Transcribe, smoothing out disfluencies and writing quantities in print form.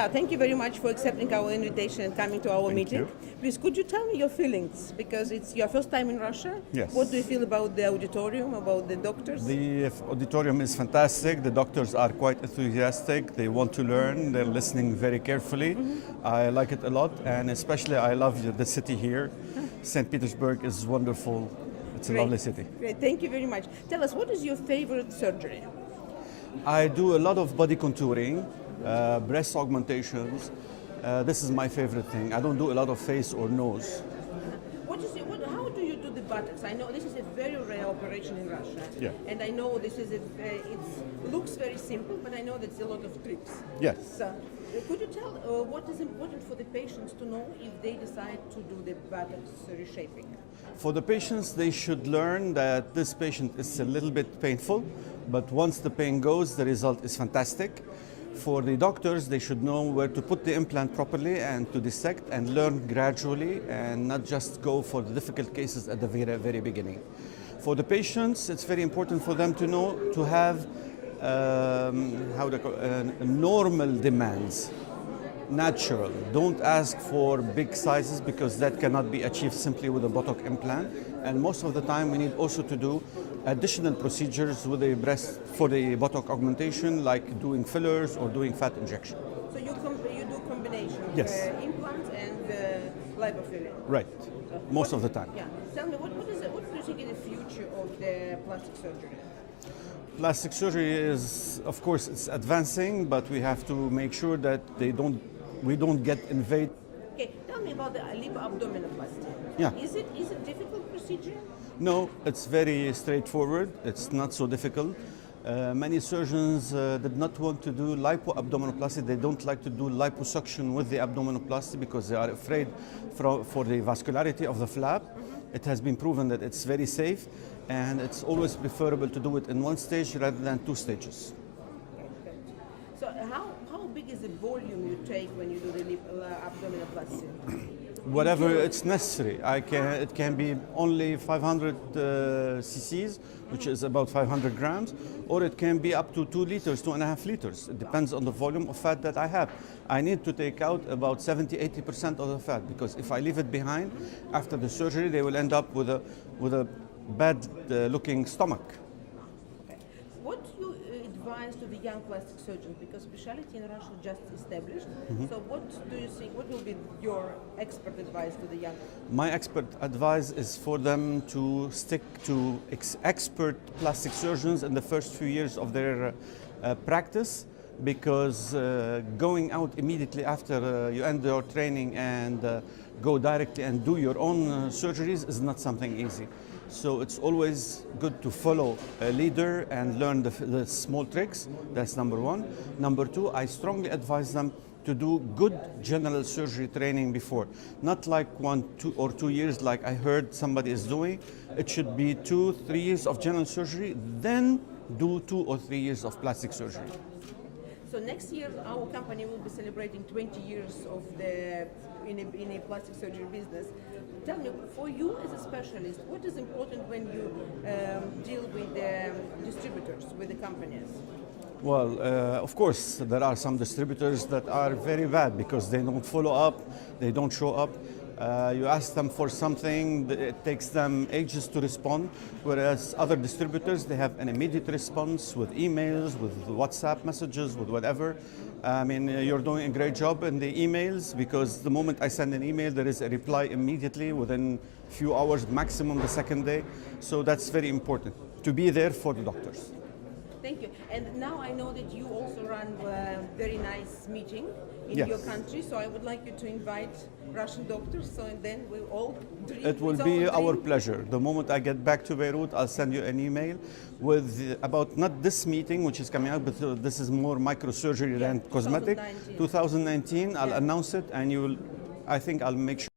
Musa, thank you very much for accepting our invitation and coming to our Thank meeting. you. Please, could you tell me your feelings? Because it's your first time in Russia. Yes. What do you feel about the auditorium, about the doctors? The auditorium is fantastic. The doctors are quite enthusiastic. They want to learn. They're listening very carefully. I like it a lot, and especially I love the city here. St. Petersburg is wonderful. It's a lovely city. Great, thank you very much. Tell us, what is your favorite surgery? I do a lot of body contouring, breast augmentations. This is my favorite thing. I don't do a lot of face or nose. How do you do the buttocks? I know this is a very rare operation in Russia. Yeah. And I know this is it looks very simple, but I know there's a lot of tricks. Yes. So, could you tell what is important for the patients to know if they decide to do the buttocks reshaping? For the patients, they should learn that this patient is a little bit painful, but once the pain goes, the result is fantastic. For the doctors, they should know where to put the implant properly and to dissect and learn gradually and not just go for the difficult cases at the very, very beginning. For the patients, it's very important for them to know to have normal demands, natural. Don't ask for big sizes because that cannot be achieved simply with a Botox implant. And most of the time we need also to do additional procedures with the breast for the Botox augmentation, like doing fillers or doing fat injection. So you do combination of Yes. implants and lipofilling? Right, most of the time. Yeah. Tell me, what do you think is the future of the plastic surgery? Plastic surgery is, of course, it's advancing, but we have to make sure that we don't get invaded. Okay, tell me about the lipoabdominoplasty. Yeah. Is it a difficult procedure? No, it's very straightforward. It's not so difficult. Many surgeons did not want to do lipoabdominoplasty. They don't like to do liposuction with the abdominoplasty because they are afraid for the vascularity of the flap. It has been proven that it's very safe, and it's always preferable to do it in one stage rather than two stages. Okay, good. So how big is the volume you take when you do the abdominoplasty? Whatever it's necessary. It can be only 500 cc's, which is about 500 grams, or it can be up to 2 liters, 2.5 liters. It depends on the volume of fat that I have. I need to take out about 70-80% of the fat, because if I leave it behind, after the surgery, they will end up with a bad looking stomach. Okay. What do you advise to the young plastic surgeons? Because specialty in Russia just established. So what do you think, what will be your expert advice to the young? My expert advice is for them to stick to expert plastic surgeons in the first few years of their practice, because going out immediately after you end your training and go directly and do your own surgeries is not something easy. So it's always good to follow a leader and learn the small tricks. That's number one. Number two, I strongly advise them to do good general surgery training before. Not like 1, 2 or 2 years like I heard somebody is doing. It should be 2, 3 years of general surgery, then do 2 or 3 years of plastic surgery. So next year our company will be celebrating 20 years of in a plastic surgery business. Tell me, for you as a specialist, what is important when you deal with the distributors, with the companies? Well, of course, there are some distributors that are very bad because they don't follow up, they don't show up. You ask them for something, it takes them ages to respond, whereas other distributors, they have an immediate response with emails, with WhatsApp messages, with whatever. I mean, you're doing a great job in the emails, because the moment I send an email, there is a reply immediately within a few hours, maximum the second day. So that's very important, to be there for the doctors. Thank you. And now I know that you also run a very nice meeting in Yes. your country, so I would like you to invite Russian doctors, so and then we'll all drink. It will be our pleasure. The moment I get back to Beirut, I'll send you an email with about not this meeting, which is coming up, but this is more microsurgery than cosmetic. 2019. 2019, I'll announce it, and I think I'll make sure